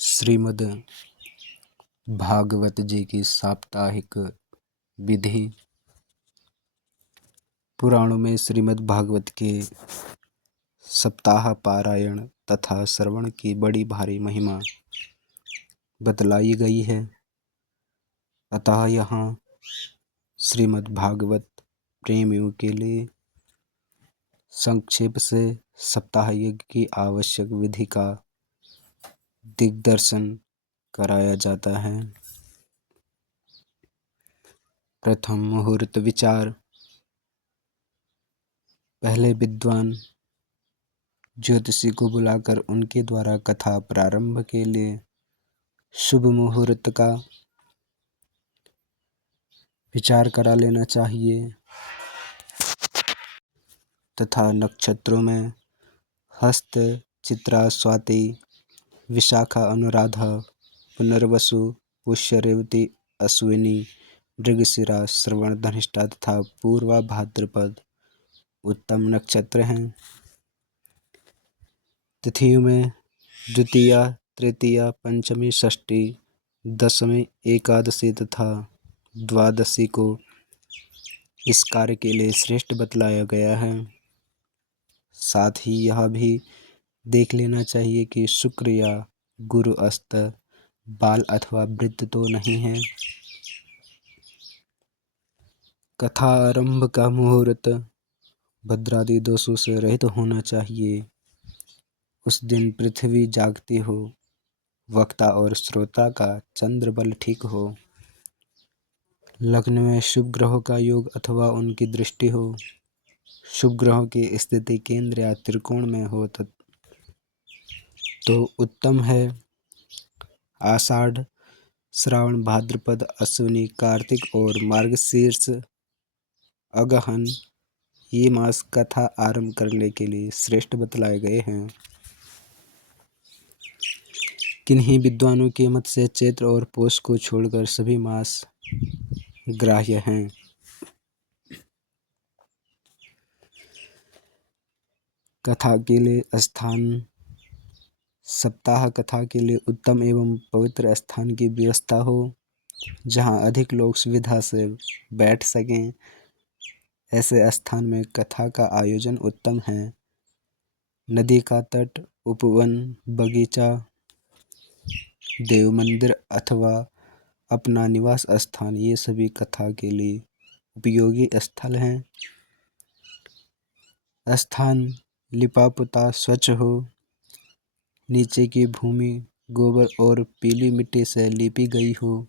श्रीमद् भागवत जी की साप्ताहिक विधि। पुराणों में श्रीमद् भागवत के सप्ताह पारायण तथा श्रवण की बड़ी भारी महिमा बतलाई गई है। अतः यहाँ श्रीमद् भागवत प्रेमियों के लिए संक्षेप से सप्ताह यज्ञ की आवश्यक विधि का दिग्दर्शन कराया जाता है। प्रथम मुहूर्त विचार। पहले विद्वान ज्योतिषी को बुलाकर उनके द्वारा कथा प्रारंभ के लिए शुभ मुहूर्त का विचार करा लेना चाहिए तथा नक्षत्रों में हस्त, चित्रा, स्वाति, विशाखा, अनुराधा, पुनर्वसु, पुष्य, रेवती, अश्विनी, मृगशिरा, श्रवण, धनिष्ठा तथा पूर्वा भाद्रपद उत्तम नक्षत्र हैं। तिथियों में द्वितीया, तृतीया, पंचमी, षष्ठी, दशमी, एकादशी तथा द्वादशी को इस कार्य के लिए श्रेष्ठ बतलाया गया है। साथ ही यह भी देख लेना चाहिए कि शुक्र या गुरु अस्त, बाल अथवा वृद्ध तो नहीं है। कथा आरंभ का मुहूर्त भद्रादि दोषों से रहित होना चाहिए। उस दिन पृथ्वी जागती हो, वक्ता और श्रोता का चंद्र बल ठीक हो, लग्न में शुभ ग्रहों का योग अथवा उनकी दृष्टि हो, शुभ ग्रहों की स्थिति केंद्र या त्रिकोण में हो तो उत्तम है। आषाढ़, श्रावण, भाद्रपद, अश्विनी, कार्तिक और मार्गशीर्ष, अगहन ये मास कथा आरंभ करने के लिए श्रेष्ठ बतलाए गए हैं। किन्हीं विद्वानों के मत से चैत्र और पौष को छोड़कर सभी मास ग्राह्य हैं। कथा के लिए स्थान। सप्ताह कथा के लिए उत्तम एवं पवित्र स्थान की व्यवस्था हो, जहां अधिक लोग सुविधा से बैठ सकें। ऐसे स्थान में कथा का आयोजन उत्तम है। नदी का तट, उपवन, बगीचा, देव मंदिर अथवा अपना निवास स्थान ये सभी कथा के लिए उपयोगी स्थल हैं। स्थान लिपा पुता स्वच्छ हो, नीचे की भूमि गोबर और पीली मिट्टी से लीपी गई हो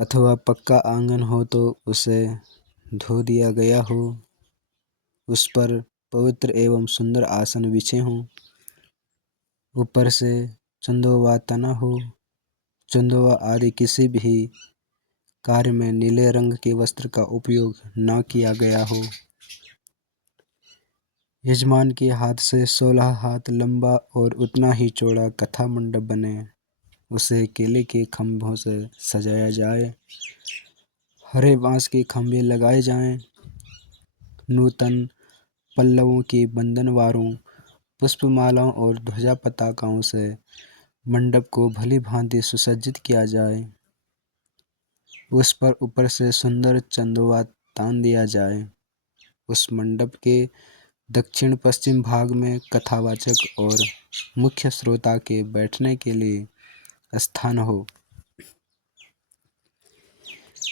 अथवा पक्का आंगन हो तो उसे धो दिया गया हो। उस पर पवित्र एवं सुंदर आसन बिछे हों। ऊपर से चंदोवा तना हो। चंदोवा आदि किसी भी कार्य में नीले रंग के वस्त्र का उपयोग न किया गया हो। यजमान के हाथ से 16 हाथ लंबा और उतना ही चौड़ा कथा मंडप बने, उसे केले के खंभों से सजाया जाए। हरे बांस के खंभे लगाए जाएं। नूतन पल्लवों की बंधनवारों, पुष्पमालाओं और ध्वजा पताकाओं से मंडप को भली भांति सुसज्जित किया जाए। उस पर ऊपर से सुंदर चंदोवा तान दिया जाए। उस मंडप के दक्षिण पश्चिम भाग में कथावाचक और मुख्य श्रोता के बैठने के लिए स्थान हो।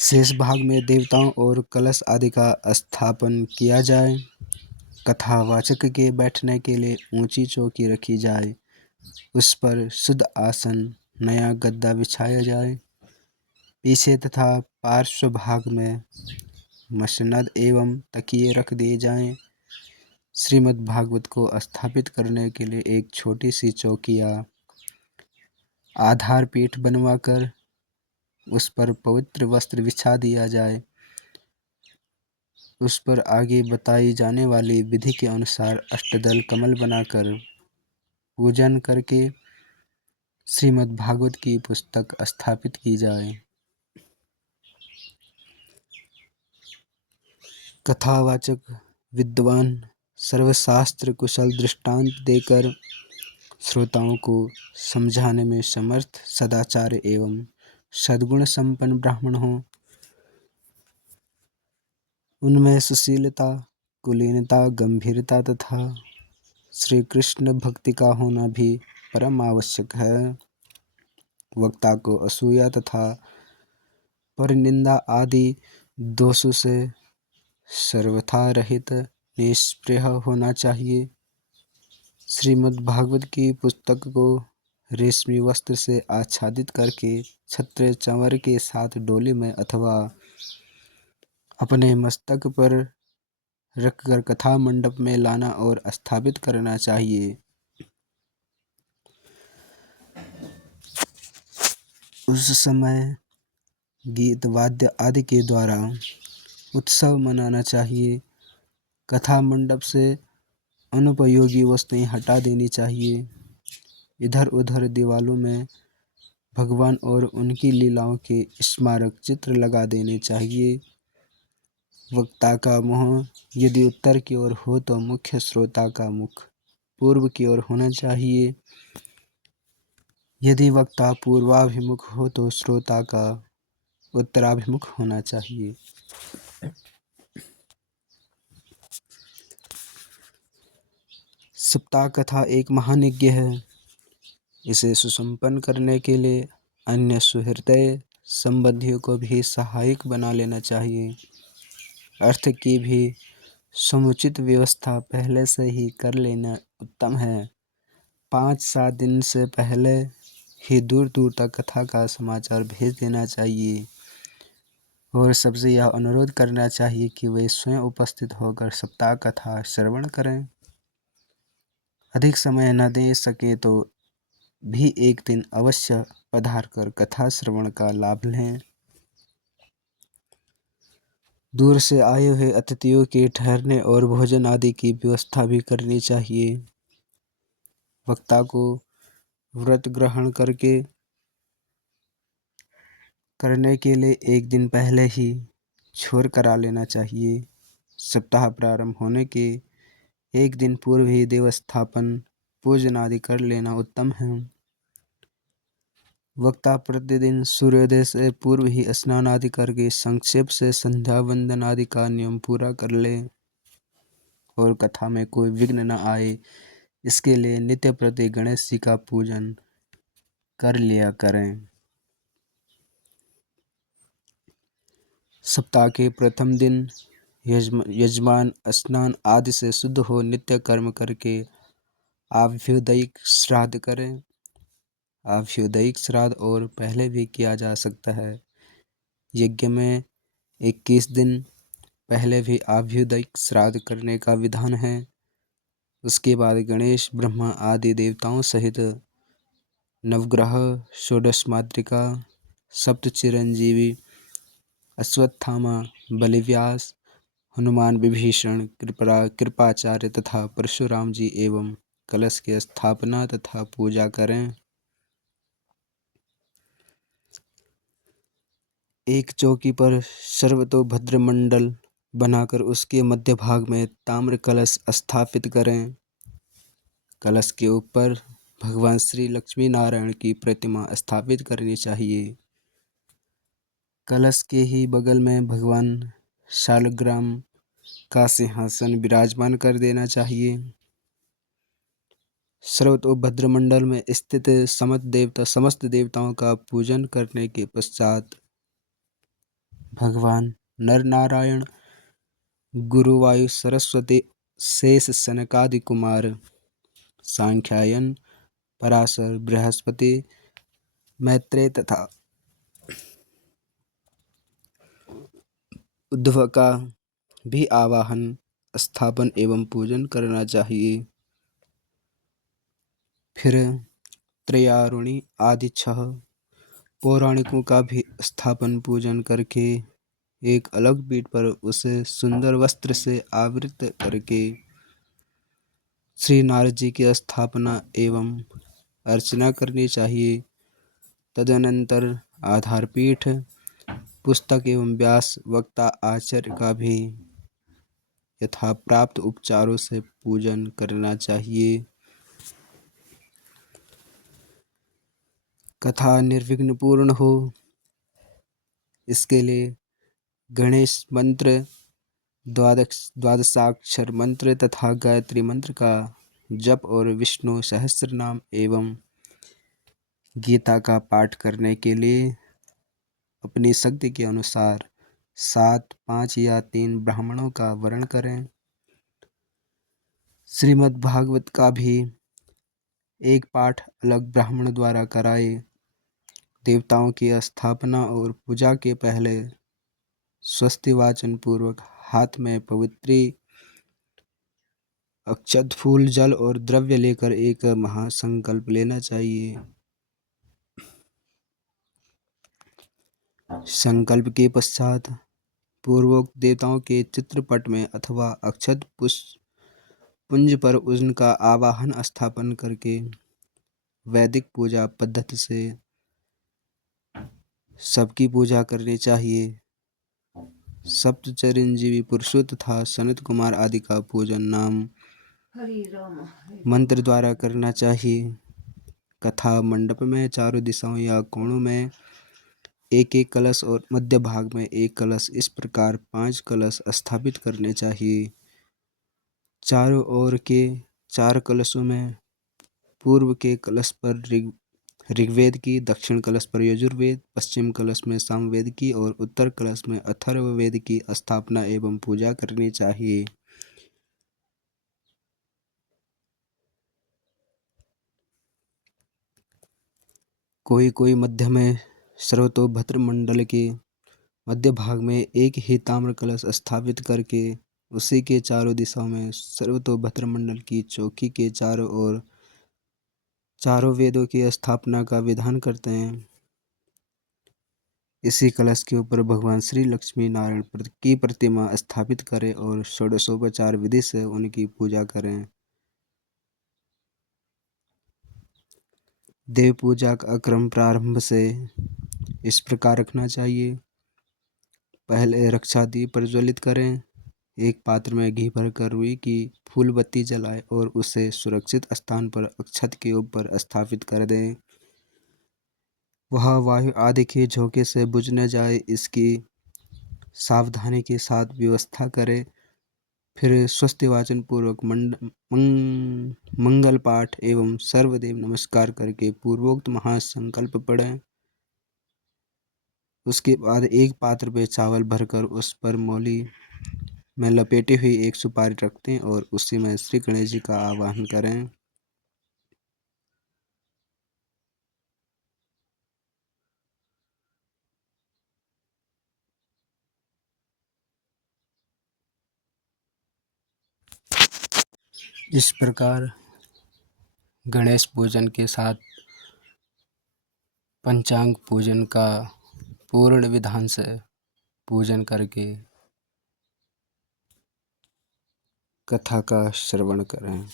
शेष भाग में देवताओं और कलश आदि का स्थापन किया जाए। कथावाचक के बैठने के लिए ऊंची चौकी रखी जाए। उस पर शुद्ध आसन, नया गद्दा बिछाया जाए। पीछे तथा पार्श्व भाग में मसनद एवं तकिए रख दिए जाएं। श्रीमद् भागवत को स्थापित करने के लिए एक छोटी सी चौकी या आधार पीठ बनवाकर उस पर पवित्र वस्त्र बिछा दिया जाए। उस पर आगे बताई जाने वाली विधि के अनुसार अष्टदल कमल बनाकर पूजन करके श्रीमद् भागवत की पुस्तक स्थापित की जाए। कथावाचक विद्वान सर्वशास्त्र कुशल दृष्टांत देकर श्रोताओं को समझाने में समर्थ, सदाचार एवं सद्गुण संपन्न ब्राह्मण हो। उनमें सुशीलता, कुलीनता, गंभीरता तथा श्री कृष्ण भक्ति का होना भी परम आवश्यक है। वक्ता को असूया तथा परनिंदा आदि दोषों से सर्वथा रहित निष्प्रिय होना चाहिए। श्रीमद् भागवत की पुस्तक को रेशमी वस्त्र से आच्छादित करके छत्र चंवर के साथ डोली में अथवा अपने मस्तक पर रखकर कथा मंडप में लाना और स्थापित करना चाहिए। उस समय गीत वाद्य आदि के द्वारा उत्सव मनाना चाहिए। कथा मंडप से अनुपयोगी वस्तुएं हटा देनी चाहिए। इधर उधर दीवालों में भगवान और उनकी लीलाओं के स्मारक चित्र लगा देने चाहिए। वक्ता का मुंह यदि उत्तर की ओर हो तो मुख्य श्रोता का मुख पूर्व की ओर होना चाहिए। यदि वक्ता पूर्वाभिमुख हो तो श्रोता का उत्तराभिमुख होना चाहिए। सप्ताह कथा एक महान यज्ञ है। इसे सुसंपन्न करने के लिए अन्य सुहृदय संबंधियों को भी सहायक बना लेना चाहिए। अर्थ की भी समुचित व्यवस्था पहले से ही कर लेना उत्तम है। 5-7 दिन से पहले ही दूर दूर तक कथा का समाचार भेज देना चाहिए और सबसे यह अनुरोध करना चाहिए कि वे स्वयं उपस्थित होकर सप्ताह कथा श्रवण करें। अधिक समय न दे सके तो भी एक दिन अवश्य पधार कर कथा श्रवण का लाभ लें। दूर से आए हुए अतिथियों के ठहरने और भोजन आदि की व्यवस्था भी करनी चाहिए। वक्ता को व्रत ग्रहण करने के लिए एक दिन पहले ही छोर करा लेना चाहिए। सप्ताह प्रारंभ होने के एक दिन पूर्व ही देवस्थापन पूजन आदि कर लेना उत्तम है। वक्ता प्रतिदिन सूर्योदय से पूर्व ही स्नान आदि करके संक्षेप से संध्या वंदन आदि का नियम पूरा कर ले और कथा में कोई विघ्न न आए इसके लिए नित्य प्रति गणेश जी का पूजन कर लिया करें। सप्ताह के प्रथम दिन यजमान स्नान आदि से शुद्ध हो नित्य कर्म करके आभ्युदयिक श्राद्ध करें। आभ्युदयिक श्राद्ध और पहले भी किया जा सकता है। यज्ञ में 21 दिन पहले भी आभ्युदयिक श्राद्ध करने का विधान है। उसके बाद गणेश, ब्रह्मा आदि देवताओं सहित नवग्रह, षोडश मातृका, सप्त चिरंजीवी, अश्वत्थामा, बलिव्यास, हनुमान, विभीषण, कृपाचार्य तथा परशुराम जी एवं कलश की स्थापना तथा पूजा करें। एक चौकी पर सर्वतोभद्र मंडल बनाकर उसके मध्य भाग में ताम्र कलश स्थापित करें। कलश के ऊपर भगवान श्री लक्ष्मी नारायण की प्रतिमा स्थापित करनी चाहिए। कलश के ही बगल में भगवान शालग्राम का सिंहासन विराजमान कर देना चाहिए। सर्वतोभद्र मंडल में स्थित समस्त देवताओं का पूजन करने के पश्चात भगवान नर नारायण, गुरुवायु, सरस्वती, शेष, सनकादि कुमार, सांख्यायन, पराशर, बृहस्पति, मैत्रेय तथा उद्धव का भी आवाहन, स्थापन एवं पूजन करना चाहिए। फिर त्रयारुणी आदि 6 पौराणिकों का भी स्थापन पूजन करके एक अलग पीठ पर उसे सुंदर वस्त्र से आवृत करके श्री नारद जी की स्थापना एवं अर्चना करनी चाहिए। तदनंतर आधार पीठ, पुस्तक एवं व्यास, वक्ता, आचार्य का भी यथा प्राप्त उपचारों से पूजन करना चाहिए। कथा निर्विघ्न पूर्ण हो, इसके लिए गणेश मंत्र, द्वादशाक्षर मंत्र तथा गायत्री मंत्र का जप और विष्णु सहस्त्र नाम एवं गीता का पाठ करने के लिए अपनी शक्ति के अनुसार 7, 5 या 3 ब्राह्मणों का वर्ण करें। श्रीमद् भागवत का भी एक पाठ अलग ब्राह्मण द्वारा कराए। देवताओं की स्थापना और पूजा के पहले स्वस्ति वाचन पूर्वक हाथ में पवित्री अक्षत, फूल, जल और द्रव्य लेकर एक महासंकल्प लेना चाहिए। संकल्प के पश्चात पूर्वोक्त देवताओं के चित्रपट में अथवा अक्षत पुंज पर उनका आवाहन स्थापन करके वैदिक पूजा पद्धति से सबकी पूजा करनी चाहिए। सप्त चिरंजीवी पुरुषों तथा सनत कुमार आदि का पूजन नाम मंत्र द्वारा करना चाहिए। कथा मंडप में चारों दिशाओं या कोणों में एक एक कलश और मध्य भाग में एक कलश, इस प्रकार 5 कलश स्थापित करने चाहिए। चारों ओर के 4 कलशों में पूर्व के कलश पर ऋग्वेद की, दक्षिण कलश पर यजुर्वेद, पश्चिम कलश में सामवेद की और उत्तर कलश में अथर्ववेद की स्थापना एवं पूजा करनी चाहिए। कोई कोई मध्य में सर्वतोभद्र मंडल के मध्य भाग में एक ही ताम्र कलश स्थापित करके उसी के चारों दिशाओं में सर्वतोभद्र मंडल की चौकी के चारों ओर चारों वेदों की स्थापना का विधान करते हैं। इसी कलश के ऊपर भगवान श्री लक्ष्मी नारायण की प्रतिमा स्थापित करें और षोडशोपचार विधि से उनकी पूजा करें। देव पूजा का क्रम प्रारंभ से इस प्रकार रखना चाहिए। पहले रक्षा दीप प्रज्वलित करें। एक पात्र में घी भरकर रुई की फूल बत्ती जलाएं और उसे सुरक्षित स्थान पर अक्षत के ऊपर स्थापित कर दें। वह वायु आदि के झोंके से बुझ न जाए, इसकी सावधानी के साथ व्यवस्था करें। फिर स्वस्ति वाचन पूर्वक मंगल पाठ एवं सर्वदेव नमस्कार करके पूर्वोक्त महासंकल्प पढ़ें। उसके बाद एक पात्र में चावल भरकर उस पर मौली में लपेटे हुई एक सुपारी रखते हैं और उसी में श्री गणेश जी का आवाहन करें। इस प्रकार गणेश पूजन के साथ पंचांग पूजन का पूर्ण विधान से पूजन करके कथा का श्रवण करें।